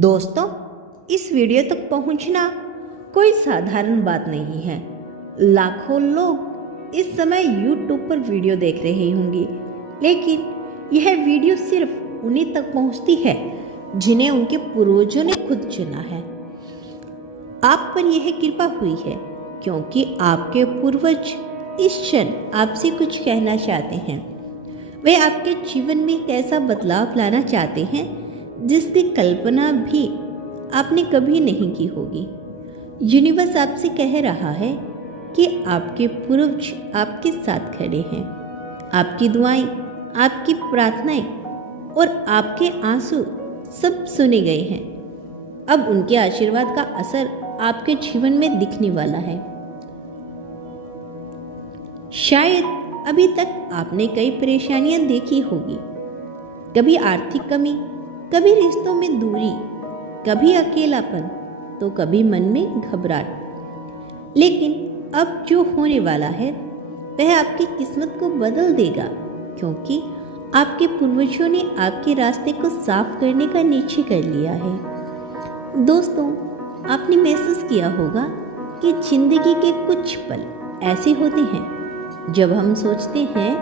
दोस्तों, इस वीडियो तक पहुंचना कोई साधारण बात नहीं है। लाखों लोग इस समय YouTube पर वीडियो देख रहे होंगे, लेकिन यह वीडियो सिर्फ उन्हीं तक पहुंचती है जिन्हें उनके पूर्वजों ने खुद चुना है। आप पर यह कृपा हुई है क्योंकि आपके पूर्वज इस क्षण आपसे कुछ कहना चाहते हैं। वे आपके जीवन में एक ऐसा बदलाव लाना चाहते हैं जिसकी कल्पना भी आपने कभी नहीं की होगी। यूनिवर्स आपसे कह रहा है कि आपके पूर्वज आपके साथ खड़े हैं। आपकी दुआएं, आपकी प्रार्थनाएं और आपके आंसू सब सुने गए हैं। अब उनके आशीर्वाद का असर आपके जीवन में दिखने वाला है। शायद अभी तक आपने कई परेशानियां देखी होगी, कभी आर्थिक कमी, कभी रिश्तों में दूरी, कभी अकेलापन, तो कभी मन में घबराहट। लेकिन अब जो होने वाला है वह आपकी किस्मत को बदल देगा, क्योंकि आपके पूर्वजों ने आपके रास्ते को साफ करने का निश्चय कर लिया है। दोस्तों, आपने महसूस किया होगा कि जिंदगी के कुछ पल ऐसे होते हैं जब हम सोचते हैं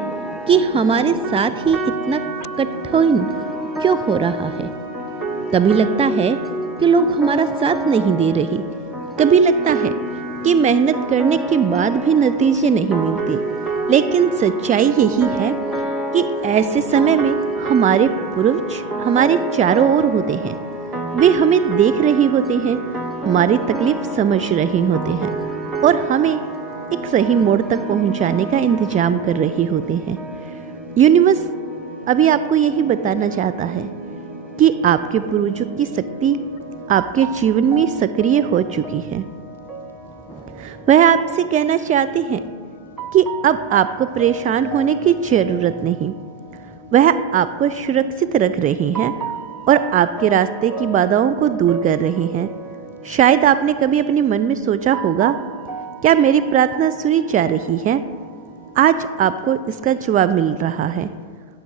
कि हमारे साथ ही इतना कठिन क्यों हो रहा है। कभी लगता है कि लोग हमारा साथ नहीं दे रहे, कभी लगता है कि मेहनत करने के बाद भी नतीजे नहीं मिलते। लेकिन सच्चाई यही है कि ऐसे समय में हमारे पूर्वज हमारे चारों ओर होते हैं। वे हमें देख रहे होते हैं, हमारी तकलीफ समझ रहे होते हैं और हमें एक सही मोड़ तक पहुंचाने का इंतजाम कर रहे होते हैं। यूनिवर्स अभी आपको यही बताना चाहता है कि आपके पूर्वजों की शक्ति आपके जीवन में सक्रिय हो चुकी है। वह आपसे कहना चाहते हैं कि अब आपको परेशान होने की जरूरत नहीं। वह आपको सुरक्षित रख रहे हैं और आपके रास्ते की बाधाओं को दूर कर रहे हैं। शायद आपने कभी अपने मन में सोचा होगा, क्या मेरी प्रार्थना सुनी जा रही है? आज आपको इसका जवाब मिल रहा है।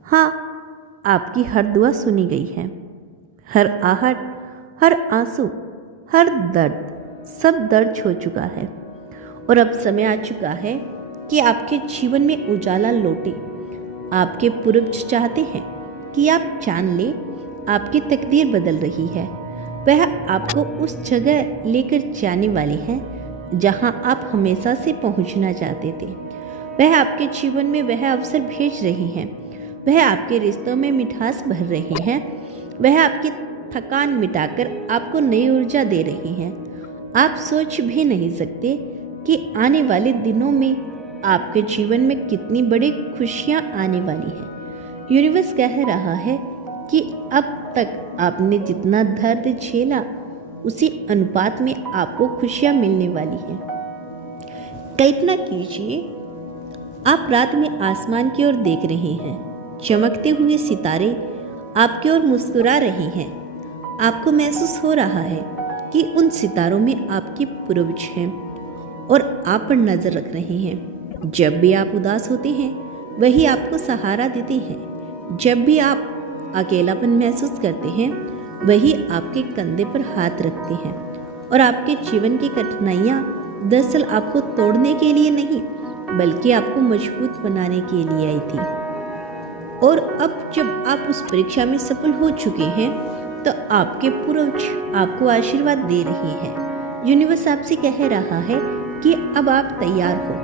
हाँ, आपकी हर दुआ सुनी गई है। हर आहट, हर आंसू, हर दर्द, सब दर्ज हो चुका है और अब समय आ चुका है कि आपके जीवन में उजाला लौटे। आपके पूर्वज चाहते हैं कि आप जान ले आपकी तकदीर बदल रही है। वह आपको उस जगह लेकर जाने वाले हैं जहां आप हमेशा से पहुंचना चाहते थे। वह आपके जीवन में वह अवसर भेज रही हैं। वह आपके रिश्तों में मिठास भर रहे हैं। वह आपकी थकान मिटाकर आपको नई ऊर्जा दे रही हैं। आप सोच भी नहीं सकते कि आने वाले दिनों में आपके जीवन में कितनी बड़ी खुशियां आने वाली हैं। यूनिवर्स कह रहा है कि अब तक आपने जितना दर्द झेला उसी अनुपात में आपको खुशियां मिलने वाली हैं। कल्पना कीजिए, आप रात में आसमान की ओर देख रहे हैं। चमकते हुए सितारे आपकी ओर मुस्कुरा रहे हैं। आपको महसूस हो रहा है कि उन सितारों में आपके पूर्वज हैं और आप पर नजर रख रहे हैं। जब भी आप उदास होते हैं वही आपको सहारा देते हैं। जब भी आप अकेलापन महसूस करते हैं वही आपके कंधे पर हाथ रखते हैं। और आपके जीवन की कठिनाइयाँ दरअसल आपको तोड़ने के लिए नहीं बल्कि आपको मजबूत बनाने के लिए आई थी। और अब जब आप उस परीक्षा में सफल हो चुके हैं तो आपके पूर्वज आपको आशीर्वाद दे रहे हैं। यूनिवर्स आपसे कह रहा है कि अब आप तैयार हो।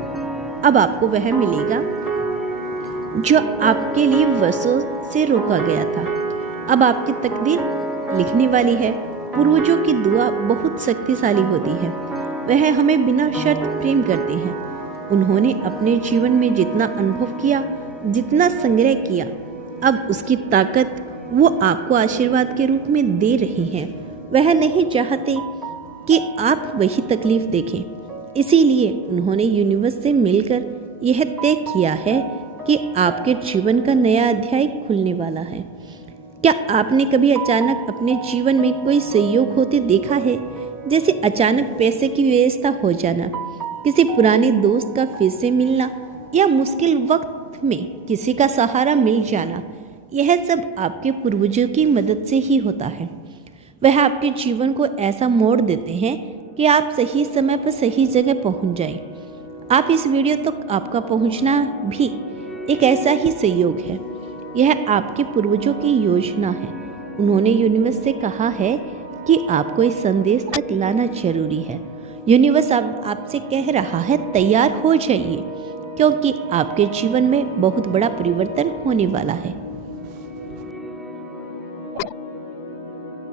अब आपको वह मिलेगा जो आपके लिए वर्षों से रोका गया था। अब आपकी तकदीर लिखने वाली है। पूर्वजों की दुआ बहुत शक्तिशाली होती है। वह हमें बिना शर्त प्रेम करते हैं। उन्होंने अपने जीवन में जितना अनुभव किया, जितना संग्रह किया, अब उसकी ताकत वो आपको आशीर्वाद के रूप में दे रहे हैं। वह नहीं चाहते कि आप वही तकलीफ देखें, इसीलिए उन्होंने यूनिवर्स से मिलकर यह तय किया है कि आपके जीवन का नया अध्याय खुलने वाला है। क्या आपने कभी अचानक अपने जीवन में कोई संयोग होते देखा है? जैसे अचानक पैसे की व्यवस्था हो जाना, किसी पुराने दोस्त का फिर से मिलना या मुश्किल वक्त में किसी का सहारा मिल जाना। यह सब आपके पूर्वजों की मदद से ही होता है। वह आपके जीवन को ऐसा मोड़ देते हैं कि आप सही समय पर सही जगह पहुंच जाएं। आप इस वीडियो तक आपका पहुंचना भी एक ऐसा ही संयोग है। यह आपके पूर्वजों की योजना है। उन्होंने यूनिवर्स से कहा है कि आपको इस संदेश तक लाना जरूरी है। यूनिवर्स आपसे कह रहा है तैयार हो जाइए, क्योंकि आपके जीवन में बहुत बड़ा परिवर्तन होने वाला है।